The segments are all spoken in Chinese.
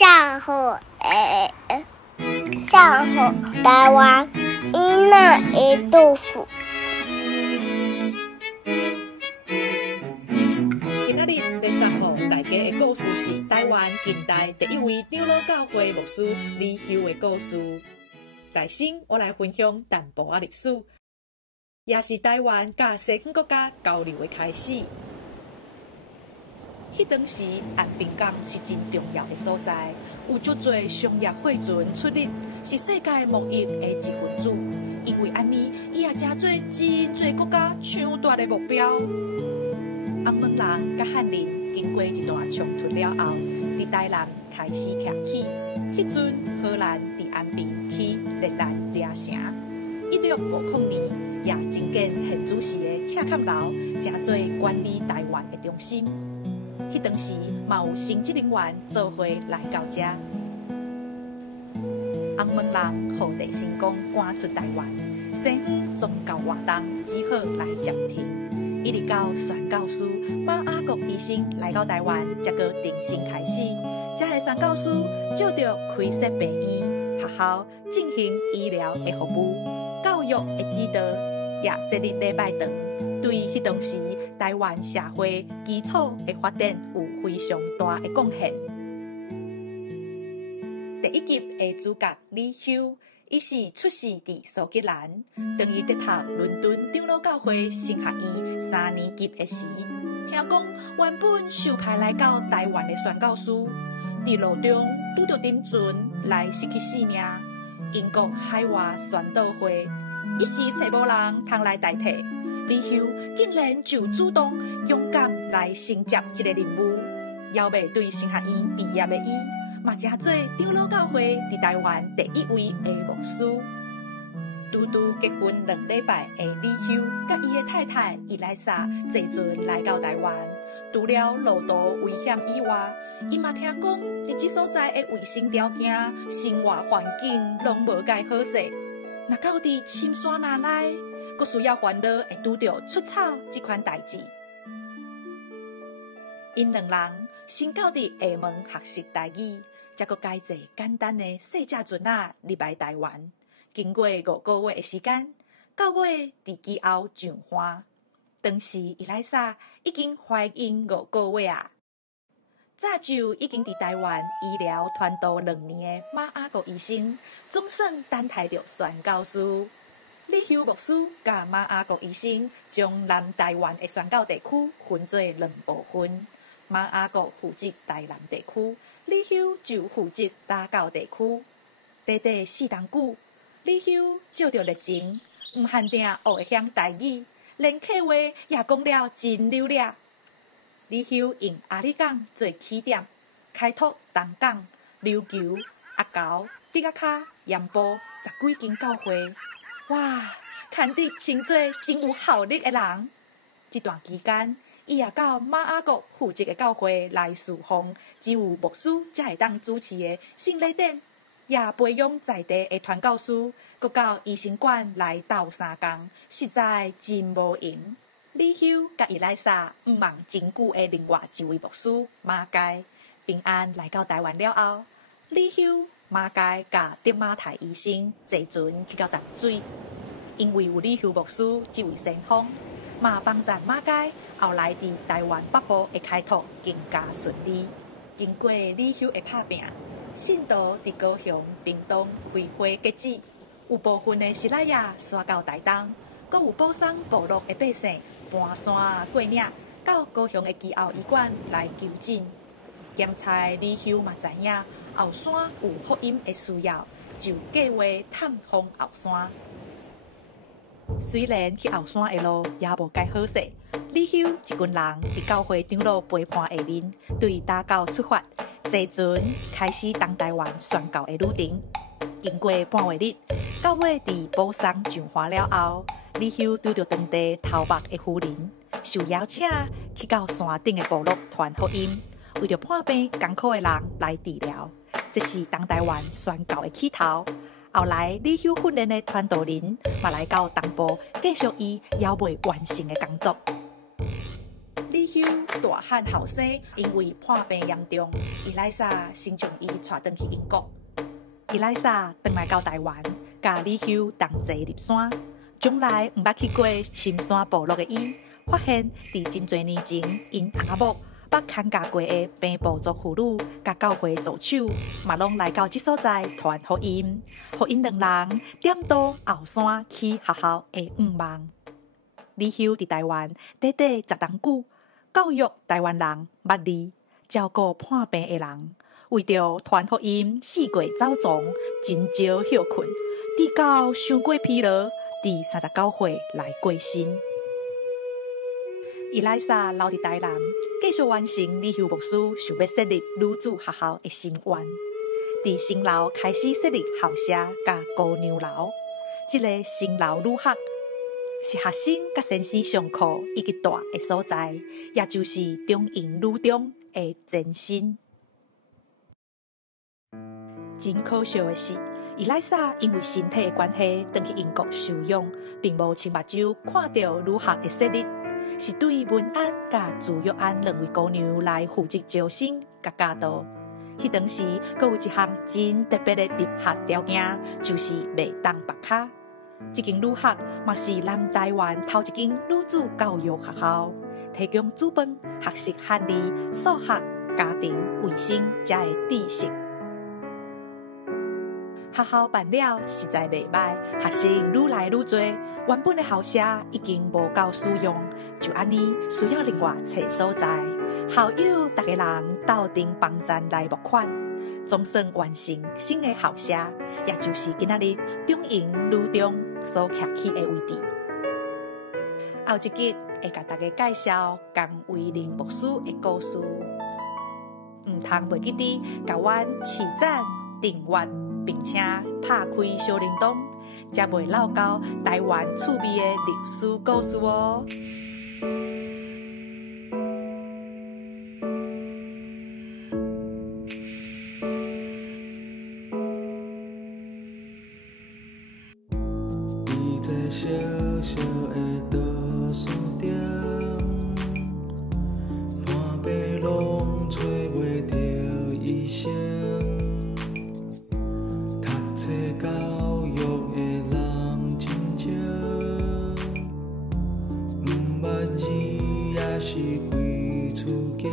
上好台湾囡仔的豆腐。今仔日要送互大家的故事是台湾近代第一位长老教会牧师李修的故事。内先我来分享淡薄仔历史，也是台湾甲西方国家交流的开始。迄当时，安平港是真重要的所在，有足侪商业货船出入，是世界贸易的一份子。因为安尼，伊也成做真侪国家抢夺的目标。翁门人甲汉人经过一段冲突了后，伫台南开始徛起。迄阵，荷兰伫安平起热兰遮城。1650年，也增建现主时的赤坎楼，成做管理台湾的中心。迄当时，嘛有神职人员做伙来到遮。翁门人后地成功赶出台湾，西方宗教活动只好来暂停。一直到宣教师马雅各医生来到台湾，才个重新开始。这个宣教师照着开设病院、学校，进行医疗的服务、教育的指导，也设立礼拜堂。对迄当时台湾社会基础的发展有非常大的贡献。第一集的主角李修，伊是出世伫苏格兰，当伊伫读伦敦长老教会神学院3年级的时，听讲原本受派来到台湾的宣教师，伫路中拄着沉船来失去性命。英国海外宣道会一时找无人通来代替。李修竟然就主动勇敢来承接这个任务，要未对神学院毕业的伊，嘛成做长老教会伫台湾第一位的牧师。拄结婚2礼拜的李修，甲伊的太太伊莱莎坐船来到台湾，除了路途危险以外，伊嘛听讲伫这所在的卫生条件、生活环境拢无介好势，若到伫深山那内，佫需要烦恼会拄着出草这款代志。因两人先到伫厦门学习台语，才佫改坐简单的细只船仔入来台湾。经过5个月的时间，到尾伫机后上岸。当时伊莱莎已经怀孕5个月啊。早就已经伫台湾医疗传道2年的马雅各医生，总算等待着宣教师。李修牧师甲马雅各医生将南台湾的宣教地区分做2部分，马雅各负责台南地区，李修就负责打狗地区。短短4冬久，李修照着热情，毋限定学会晓台语，连客话也讲了真流利。李修用阿里港做起点，开拓东港、琉球、阿猴、竹仔卡、盐埔10几间教会。哇，看得称作真有效率的人。这段期间，伊也到马雅各负责的教会来侍奉，只有牧师才会当主持的圣礼典，也培养在地的传教师，佮到医生馆来斗3工，实在真无用。李修甲伊莱莎毋忘真久的另外一位牧师马介，平安来到台湾了后，李修、马介甲德马泰医生坐船去到淡水，因为有李修牧师这位先锋，嘛帮助马介后来伫台湾北部的开拓更加顺利。经过李修的拍拼，信徒伫高雄、屏东开花结籽，有部分的西拉雅刷到台东，阁有宝山部落的百姓搬山过岭，到高雄的基后医馆来求诊。检查李修嘛知影后山有福音的需要，就计划探访后山。虽然去后山的路也无介好势，李修一群人伫教会长老陪伴下面，对打狗出发，坐船开始东台湾宣教的旅程。经过半月日，到尾伫宝山上花了后，李修拄着当地头目的夫人，受邀请去到山顶的部落传福音，为着破病艰苦的人来治疗。这是东台湾宣教的起头。后来李修训练的传道人嘛来到东部，继续伊还未完成的工作。李修大汉后生因为患病严重，伊莱莎先将伊带回去英国。伊莱莎回来到台湾，甲李修同齐入山。从来毋捌去过深山部落的伊，发现伫真侪年前，因阿母捌牵嫁过的平埔族妇女，甲教会助手，嘛拢来到即所在传福音，互因两人点到后山去学校的愿望。李修伫台湾短短10冬久，教育台湾人捌字，照顾患病的人，为着传福音，四过走踪，真少休困，直到伤过疲劳，伫39岁来过身。伊莱莎留伫台南，继续完成李修牧师想要设立女子学校的心愿。伫新楼开始设立校舍甲姑娘楼，这个新楼女学是学生甲先生上课以及大的所在，也就是中营女中的前身。真可笑的是，伊莱莎因为身体的关系，回去英国休养，并无亲目睭看到女学的设立，是对文安甲朱玉安两位姑娘来负责招生甲教导。迄当时，阁有一项真特别的入学条件，就是袂当白卡。这间女学嘛是南台湾头一间女子教育学校，提供煮饭、学习汉字、数学、家庭卫生才的知识。学校办了实在袂歹，学生愈来愈多，原本的校舍已经无够使用，就安尼需要另外找所在。校友大家人斗阵帮赞来募款，总算完成新的校舍，也就是今仔日中营女中所徛起的位置。后一集会甲大家介绍江维玲牧师的故事，唔通袂记得甲阮起赞订阅，并且拍开小铃铛，才袂漏到台湾趣味的历史故事哦。小小的倒数点，半白拢找袂着医生。读册教育的人真少，毋捌字也是规厝经。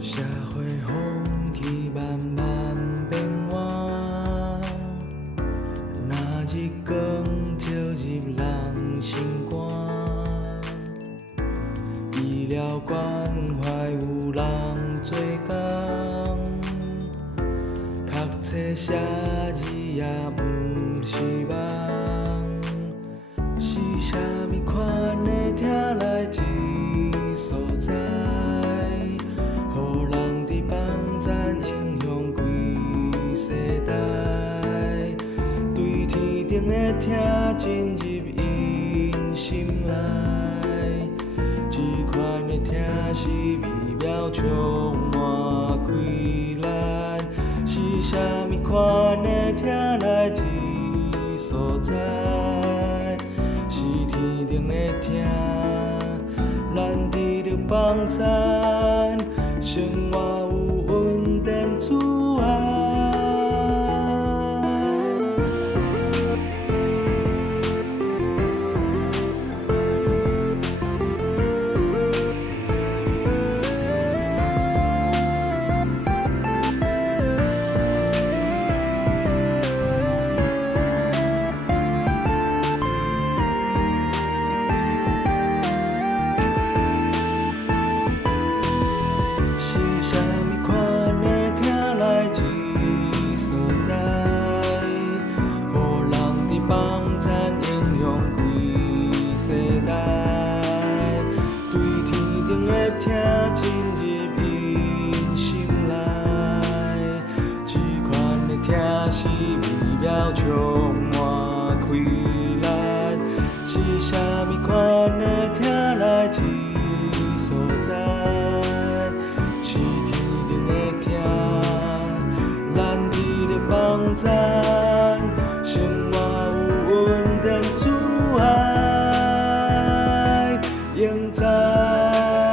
社会风气慢慢变换，那日光照入人心肝，医疗关怀有人做工，读册写字也毋是梦，是啥物款的听来一所在？予人伫帮赞影响规世代，对天顶的听进入因心内，这款的听是美妙充满开来，是啥物款的听来一所在？是天顶的听，咱伫着帮赞。生活有稳定阻碍。是啥来。